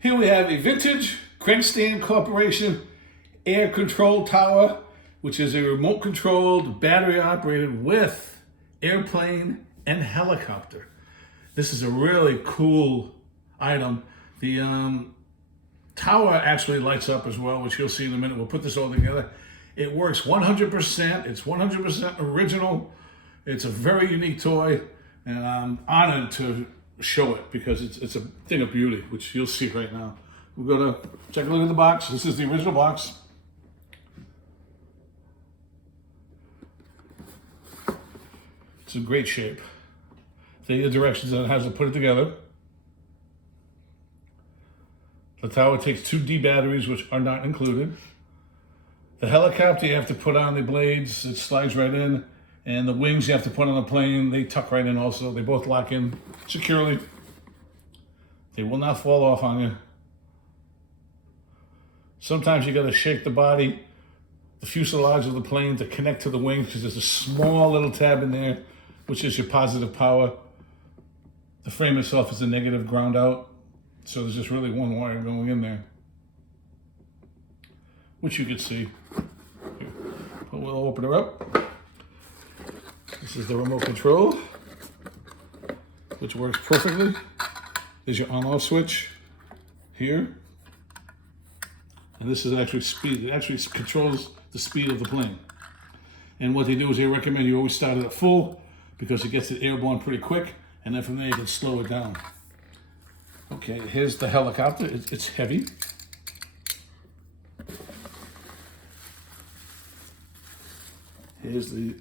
Here we have a vintage Cragstan Corporation air control tower, which is a remote controlled, battery operated with airplane and helicopter. This is a really cool item. The tower actually lights up as well, which you'll see in a minute. We'll put this all together. It works 100%. It's 100% original. It's a very unique toy, and I'm honored to show it because it's a thing of beauty, which you'll see right now. We're gonna take a look at the box. This is the original box. It's in great shape. The directions that it has to put it together. The tower takes 2 D batteries, which are not included. The helicopter, you have to put on the blades. It slides right in. And the wings you have to put on the plane. They tuck right in also. They both lock in securely. They will not fall off on you. Sometimes you got to shake the body, the fuselage of the plane to connect to the wings, because there's a small little tab in there, which is your positive power. The frame itself is a negative, ground out. So there's just really one wire going in there, which you can see. Here. We'll open her up. This is the remote control, which works perfectly. There's your on-off switch here. And this is actually speed. It actually controls the speed of the plane. And what they do is they recommend you always start it at full, because it gets it airborne pretty quick, and then from there you can slow it down. Okay, here's the helicopter. It's heavy. Here's the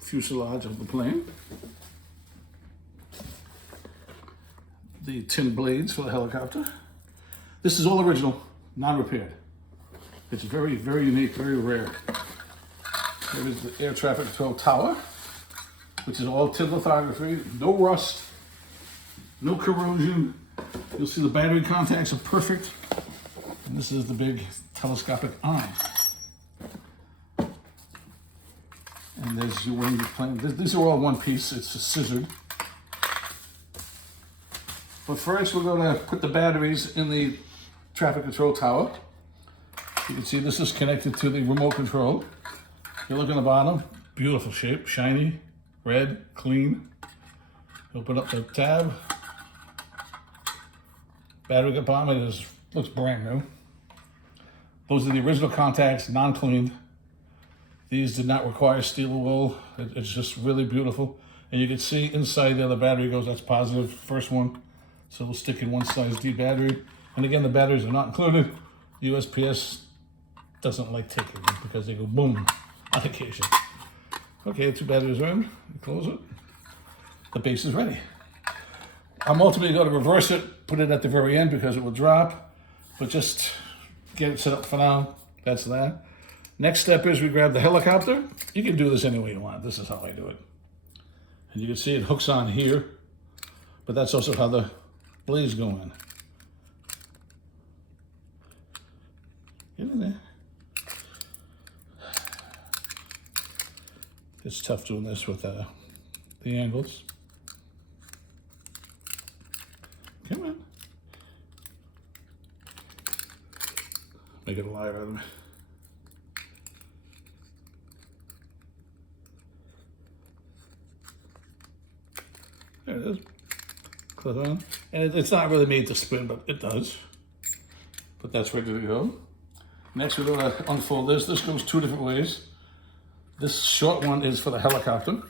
fuselage of the plane. The tin blades for the helicopter. This is all original, non-repaired. It's very, very unique, very rare. Here is the air traffic control tower, which is all tin lithography, no rust, no corrosion. You'll see the battery contacts are perfect. And this is the big telescopic arm. And there's your wing plane. These are all one piece. It's scissored. But first, we're going to put the batteries in the traffic control tower. You can see this is connected to the remote control. You look at the bottom, beautiful shape, shiny, red, clean. Open up the tab. Battery compartment looks brand new. Those are the original contacts, non-cleaned. These did not require steel wool. It's just really beautiful. And you can see inside there the battery goes, that's positive, first one. So we'll stick in one size D battery. And again, the batteries are not included. USPS doesn't like taking them because they go boom on occasion. Okay, 2 batteries are in. Close it. The base is ready. I'm ultimately going to reverse it, put it at the very end because it will drop. But just get it set up for now. That's that. Next step is we grab the helicopter. You can do this any way you want. This is how I do it. And you can see it hooks on here, but that's also how the blades go in. Get in there. It's tough doing this with the angles. Come on. Make it a lie out of me. There it is. Clip on. And it's not really made to spin, but it does. But that's ready to go. Next, we're going to unfold this. This goes 2 different ways. This short one is for the helicopter.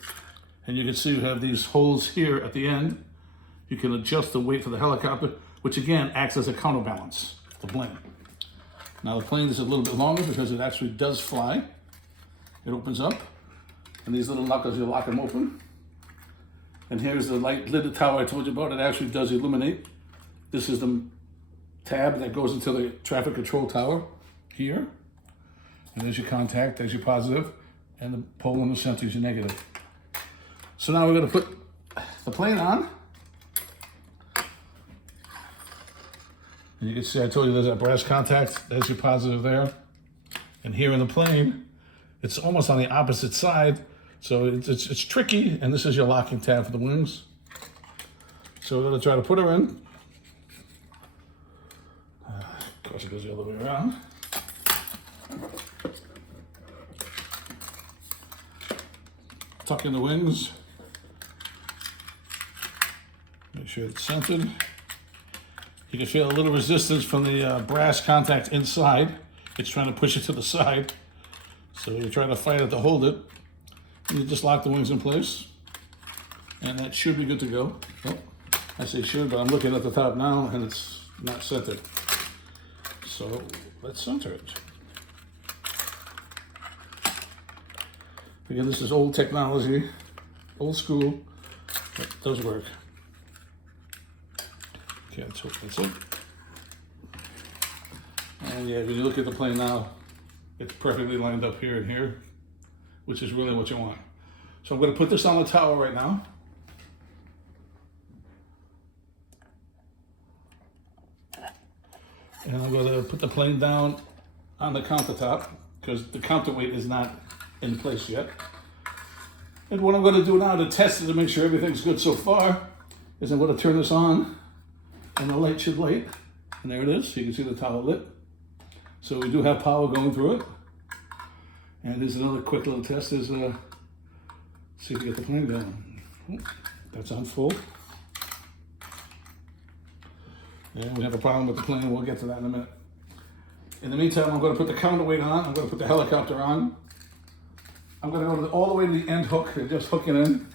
And you can see we have these holes here at the end. You can adjust the weight for the helicopter, which again acts as a counterbalance to the plane. Now the plane is a little bit longer because it actually does fly. It opens up. And these little knuckles, you lock them open. And here's the light lid tower I told you about. It actually does illuminate. This is the tab that goes into the traffic control tower here. And there's your contact, there's your positive, and the pole in the center is your negative. So now we're going to put the plane on. And you can see I told you there's that brass contact. There's your positive there. And here in the plane, it's almost on the opposite side. So it's tricky, and this is your locking tab for the wings. So we're going to try to put her in. course, it goes the other way around. Tuck in the wings. Make sure it's centered. You can feel a little resistance from the brass contact inside. It's trying to push it to the side. So you're trying to fight it to hold it. And you just lock the wings in place. And that should be good to go. Oh, I say should, but I'm looking at the top now and it's not centered. So let's center it. Again, this is old technology, old school, but it does work. Okay, that's it. And yeah, when you look at the plane now, it's perfectly lined up here and here, which is really what you want. So I'm going to put this on the tower right now. And I'm going to put the plane down on the countertop because the counterweight is not in place yet. And what I'm going to do now to test it to make sure everything's good so far is I'm going to turn this on and the light should light. And there it is. You can see the tower lit. So we do have power going through it. And there's another quick little test is see if we get the plane down. That's on full. And we have a problem with the plane. We'll get to that in a minute. In the meantime, I'm going to put the counterweight on. I'm going to put the helicopter on. I'm going to go all the way to the end hook and just hook it in.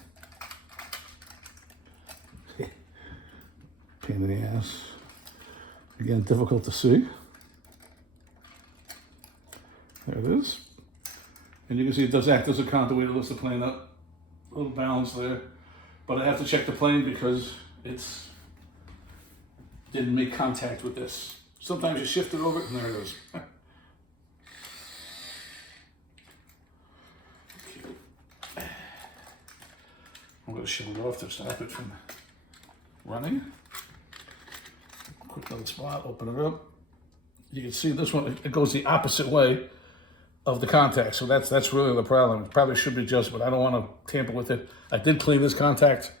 Pain in the ass. Again, difficult to see. There it is. And you can see it does act as a counterweight. It lifts the plane up. A little balance there. But I have to check the plane because it's didn't make contact with this. Sometimes you shift it over and there it is. I'm going to shut it off to stop it from running. Quick little spot, open it up. You can see this one, it goes the opposite way of the contact. So that's really the problem. It probably should be just, but I don't want to tamper with it. I did clean this contact.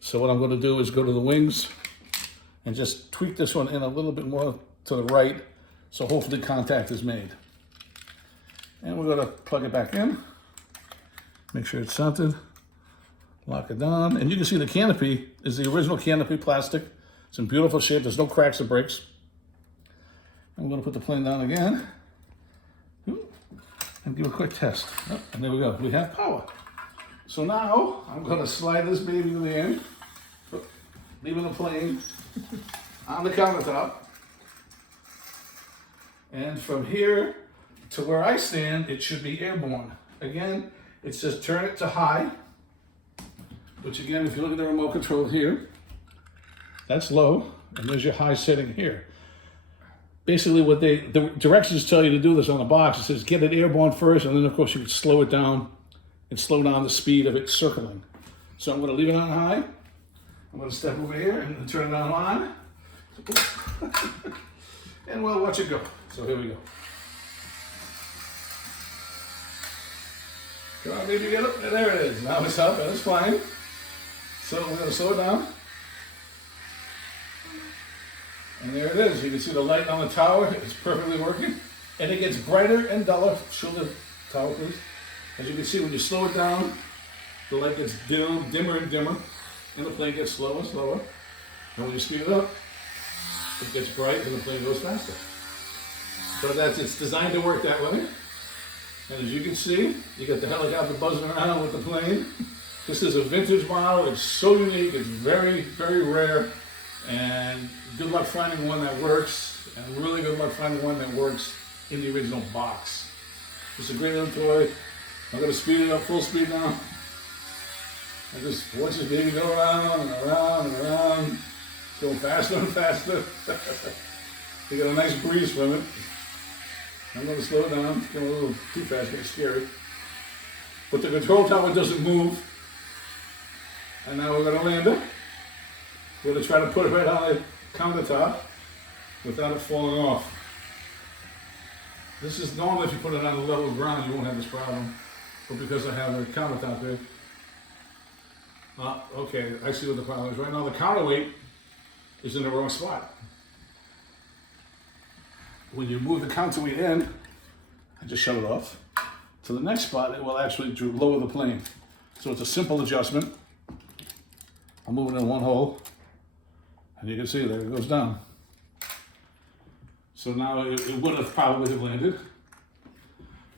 So what I'm going to do is go to the wings and just tweak this one in a little bit more to the right. So hopefully contact is made. And we're going to plug it back in. Make sure it's centered. Lock it down. And you can see the canopy is the original canopy plastic. It's in beautiful shape. There's no cracks or breaks. And we're going to put the plane down again. And give a quick test. Oh, and there we go. We have power. So now I'm going to slide this baby to the end, leaving the plane on the countertop. And from here to where I stand, it should be airborne. Again, it says turn it to high, which again, if you look at the remote control here, that's low, and there's your high setting here. Basically what the directions tell you to do this on the box, it says get it airborne first, and then of course you can slow it down and slow down the speed of it circling. So I'm going to leave it on high. I'm going to step over here and turn it on. And we'll watch it go. So here we go. Come on, baby, get up. There it is. Now it's up and it's flying. So we're going to slow it down. And there it is. You can see the light on the tower. It's perfectly working. And it gets brighter and duller. Show the tower, please. As you can see, when you slow it down, the light gets dimmer and dimmer, and the plane gets slower and slower. And when you speed it up, it gets bright and the plane goes faster. So it's designed to work that way. And as you can see, you got the helicopter buzzing around with the plane. This is a vintage model. It's so unique. It's very, very rare. And good luck finding one that works. And really good luck finding one that works in the original box. It's a great little toy. I'm going to speed it up full speed now. And just watch this baby go around and around and around. It's going faster and faster. You got a nice breeze from it. I'm going to slow it down. It's going a little too fast, getting scary. But the control tower doesn't move. And now we're going to land it. We're going to try to put it right on the countertop without it falling off. This is normal if you put it on the level ground, you won't have this problem. But because I have a countertop there. Okay, I see what the problem is. Right now the counterweight is in the wrong spot. when you move the counterweight in, I just shut it off, to the next spot, it will actually lower the plane. So it's a simple adjustment. I'm moving in one hole, and you can see that it goes down. So now it would have probably have landed,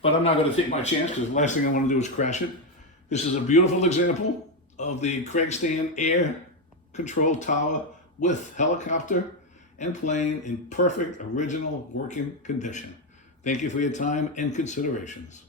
but I'm not going to take my chance because the last thing I want to do is crash it. This is a beautiful example of the Cragstan air control tower with helicopter and plane in perfect original working condition. Thank you for your time and considerations.